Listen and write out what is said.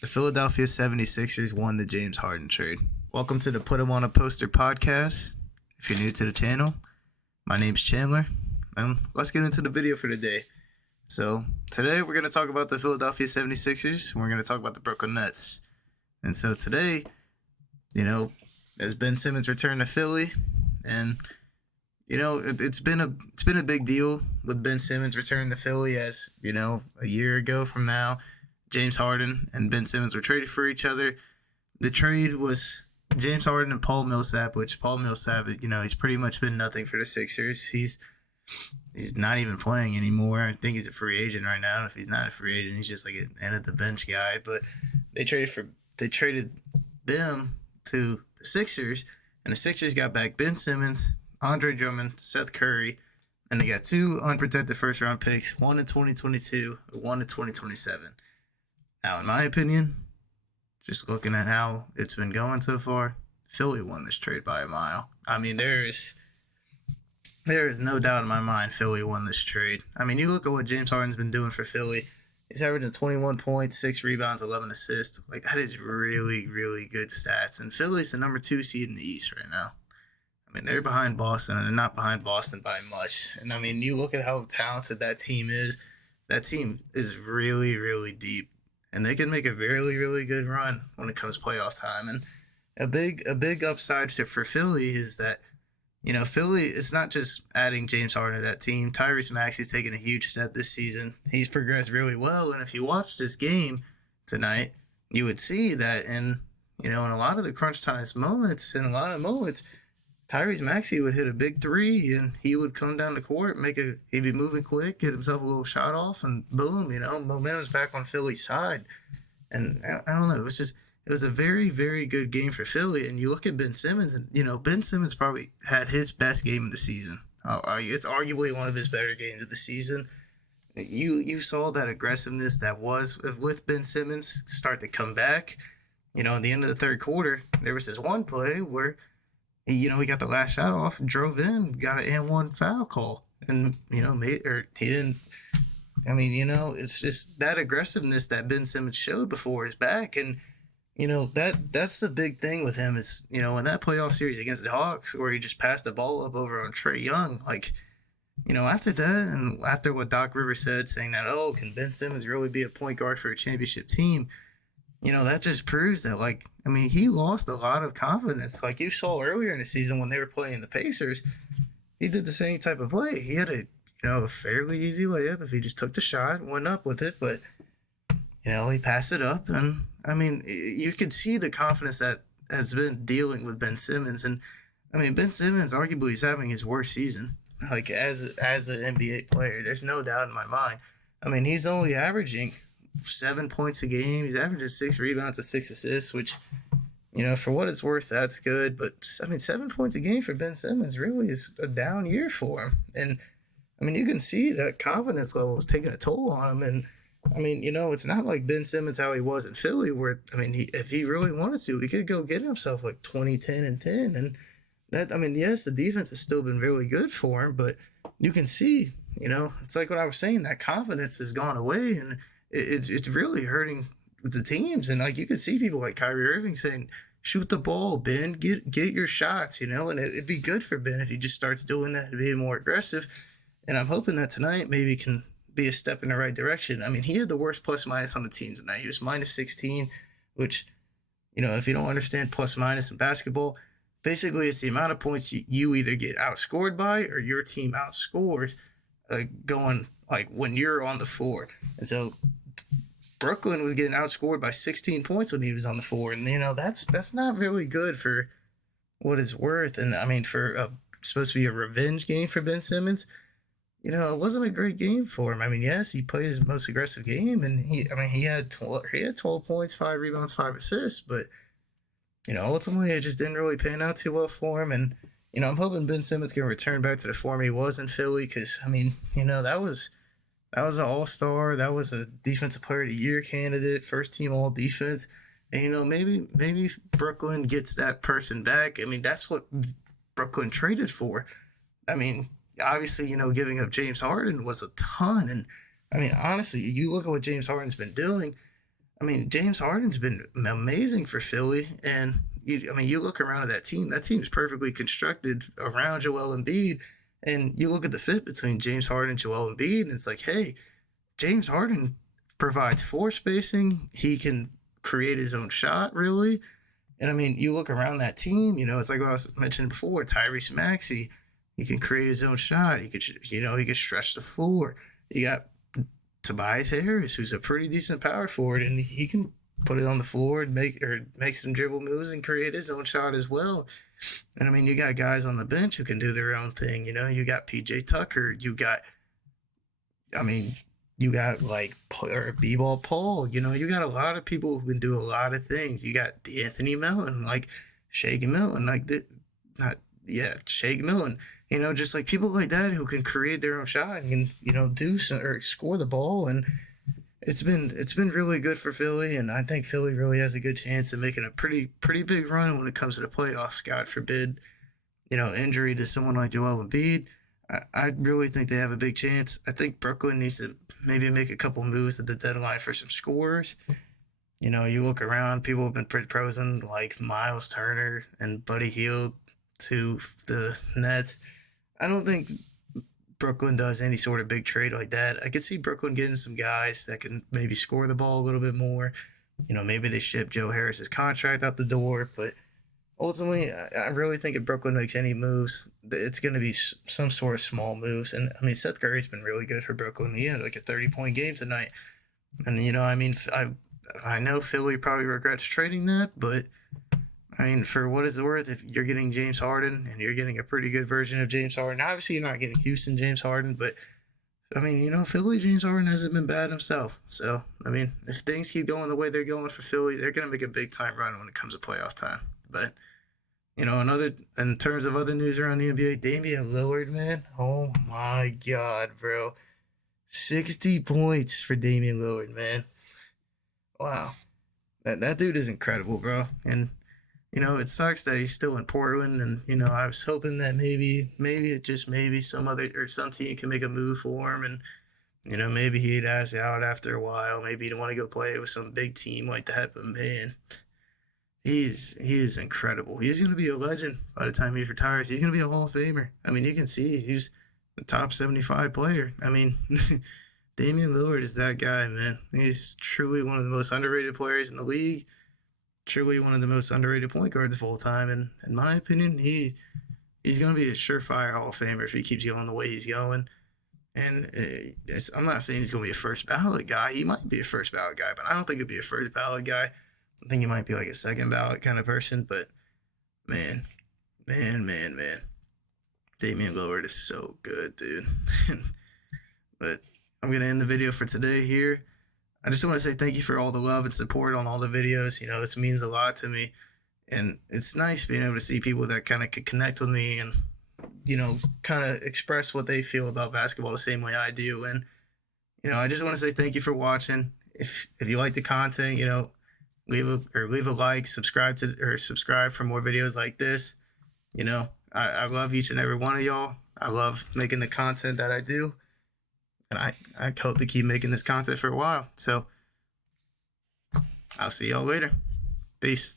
The Philadelphia 76ers won the James Harden trade. Welcome to the Put 'em on a Poster podcast. If you're new to the channel, my name's Chandler, and let's get into the video for today. So today we're going to talk about the Philadelphia 76ers, and we're going to talk about the Brooklyn Nets. And so today, as Ben Simmons returned to Philly, and it's been a big deal with Ben Simmons returning to Philly, as a year ago from now, James Harden and Ben Simmons were traded for each other. The trade was James Harden and Paul Millsap, which Paul Millsap, he's pretty much been nothing for the Sixers. He's not even playing anymore. I think he's a free agent right now. If he's not a free agent, he's just like an end of the bench guy. But they traded them to the Sixers, and the Sixers got back Ben Simmons, Andre Drummond, Seth Curry, and they got two unprotected first-round picks, one in 2022 and one in 2027. Now, in my opinion, just looking at how it's been going so far, Philly won this trade by a mile. I mean, there is no doubt in my mind Philly won this trade. I mean, you look at what James Harden's been doing for Philly. He's averaging 21 points, 6 rebounds, 11 assists. Like, that is really, really good stats. And Philly's the number 2 seed in the East right now. I mean, they're behind Boston, and they're not behind Boston by much. And, I mean, you look at how talented that team is. That team is really, really deep. And they can make a really, really good run when it comes playoff time. And a big upside for Philly is that, Philly is not just adding James Harden to that team. Tyrese Maxey's taken a huge step this season. He's progressed really well. And if you watch this game tonight, you would see that in a lot of the crunch time moments, Tyrese Maxey would hit a big three, and he would come down the court, he'd be moving quick, get himself a little shot off, and boom, momentum's back on Philly's side. And I don't know, it was a very, very good game for Philly. And you look at Ben Simmons, and Ben Simmons probably had his best game of the season. It's arguably one of his better games of the season. You saw that aggressiveness that was with Ben Simmons start to come back. In the end of the third quarter, there was this one play where he got the last shot off, drove in, got an and-one foul call, and he didn't. I mean, it's just that aggressiveness that Ben Simmons showed before is back, and that's the big thing with him is in that playoff series against the Hawks where he just passed the ball up over on Trae Young, after that, and after what Doc Rivers said, saying that, can Ben Simmons really be a point guard for a championship team? That just proves that, he lost a lot of confidence. Like you saw earlier in the season when they were playing the Pacers, he did the same type of play. He had a fairly easy layup if he just took the shot, went up with it, but, he passed it up. And, you could see the confidence that has been dealing with Ben Simmons. And, Ben Simmons arguably is having his worst season, as an NBA player. There's no doubt in my mind. He's only averaging 7 points a game. He's averaging 6 rebounds and 6 assists, which, for what it's worth, that's good. But 7 points a game for Ben Simmons really is a down year for him. And you can see that confidence level is taking a toll on him. And it's not like Ben Simmons how he was in Philly, where if he really wanted to, he could go get himself 20, 10, and 10. And that, yes, the defense has still been really good for him, but you can see, it's like what I was saying, that confidence has gone away, and it's really hurting the teams. And you could see people like Kyrie Irving saying, shoot the ball, Ben, get your shots, and it'd be good for Ben if he just starts doing that and being more aggressive. And I'm hoping that tonight maybe can be a step in the right direction. He had the worst plus minus on the team tonight. He was minus 16, which, if you don't understand plus minus in basketball, basically it's the amount of points you either get outscored by or your team outscores going when you're on the floor. And so Brooklyn was getting outscored by 16 points when he was on the floor. And, that's not really good for what it's worth. And, for supposed to be a revenge game for Ben Simmons, it wasn't a great game for him. Yes, he played his most aggressive game, and he had 12 points, 5 rebounds, 5 assists, but, ultimately it just didn't really pan out too well for him. And, I'm hoping Ben Simmons can return back to the form he was in Philly, because, that was an all-star. That was a Defensive Player of the Year candidate, first team all-defense. And, maybe Brooklyn gets that person back. That's what Brooklyn traded for. Obviously, giving up James Harden was a ton. And, honestly, you look at what James Harden's been doing. I mean, James Harden's been amazing for Philly, and you look around at that team. That team is perfectly constructed around Joel Embiid, and you look at the fit between James Harden and Joel Embiid, and it's like, hey, James Harden provides floor spacing. He can create his own shot, really. And I mean, you look around that team. It's like what I was mentioning before. Tyrese Maxey, he can create his own shot. He could stretch the floor. You got Tobias Harris, who's a pretty decent power forward, and he can put it on the floor and make some dribble moves and create his own shot as well. And I mean, you got guys on the bench who can do their own thing. You got PJ Tucker. You got like B-ball Paul. You got a lot of people who can do a lot of things. You got Anthony Melton, like Shake Milton, Shake Milton. Just like people like that who can create their own shot and do some, or score the ball. And it's been really good for Philly, and I think Philly really has a good chance of making a pretty big run when it comes to the playoffs. God forbid, injury to someone like Joel Embiid. I really think they have a big chance. I think Brooklyn needs to maybe make a couple moves at the deadline for some scorers. You look around, people have been proposing like Miles Turner and Buddy Hield to the Nets. I don't think Brooklyn does any sort of big trade like that. I could see Brooklyn getting some guys that can maybe score the ball a little bit more. Maybe they ship Joe Harris's contract out the door, but ultimately, I really think if Brooklyn makes any moves, it's going to be some sort of small moves. And I mean, Seth Curry's been really good for Brooklyn. He had like a 30-point game tonight. And I know Philly probably regrets trading that, but I mean, for what it's worth, if you're getting James Harden and you're getting a pretty good version of James Harden, obviously you're not getting Houston James Harden, but I mean, Philly James Harden hasn't been bad himself. So, I mean, if things keep going the way they're going for Philly, they're going to make a big time run when it comes to playoff time. But, in terms of other news around the NBA, Damian Lillard, man, oh my God, bro. 60 points for Damian Lillard, man. Wow. That dude is incredible, bro. And, it sucks that he's still in Portland, and I was hoping that maybe some team can make a move for him, and maybe he'd ask out after a while. Maybe he'd want to go play with some big team like that. But man, he is incredible. He's going to be a legend by the time he retires. He's going to be a Hall of Famer. I mean, you can see he's the top 75 player. I mean, Damian Lillard is that guy, man. He's truly one of the most underrated players in the league. Truly one of the most underrated point guards of all time. And in my opinion, he's going to be a surefire Hall of Famer if he keeps going the way he's going. And I'm not saying he's going to be a first ballot guy. He might be a first ballot guy, but I don't think he'll be a first ballot guy. I think he might be like a second ballot kind of person. But man. Damian Lillard is so good, dude. But I'm going to end the video for today here. I just want to say thank you for all the love and support on all the videos. This means a lot to me. And it's nice being able to see people that kind of can connect with me and, kind of express what they feel about basketball the same way I do. And, I just want to say thank you for watching. If you like the content, leave a like, subscribe for more videos like this. I love each and every one of y'all. I love making the content that I do. And I hope to keep making this content for a while. So I'll see y'all later. Peace.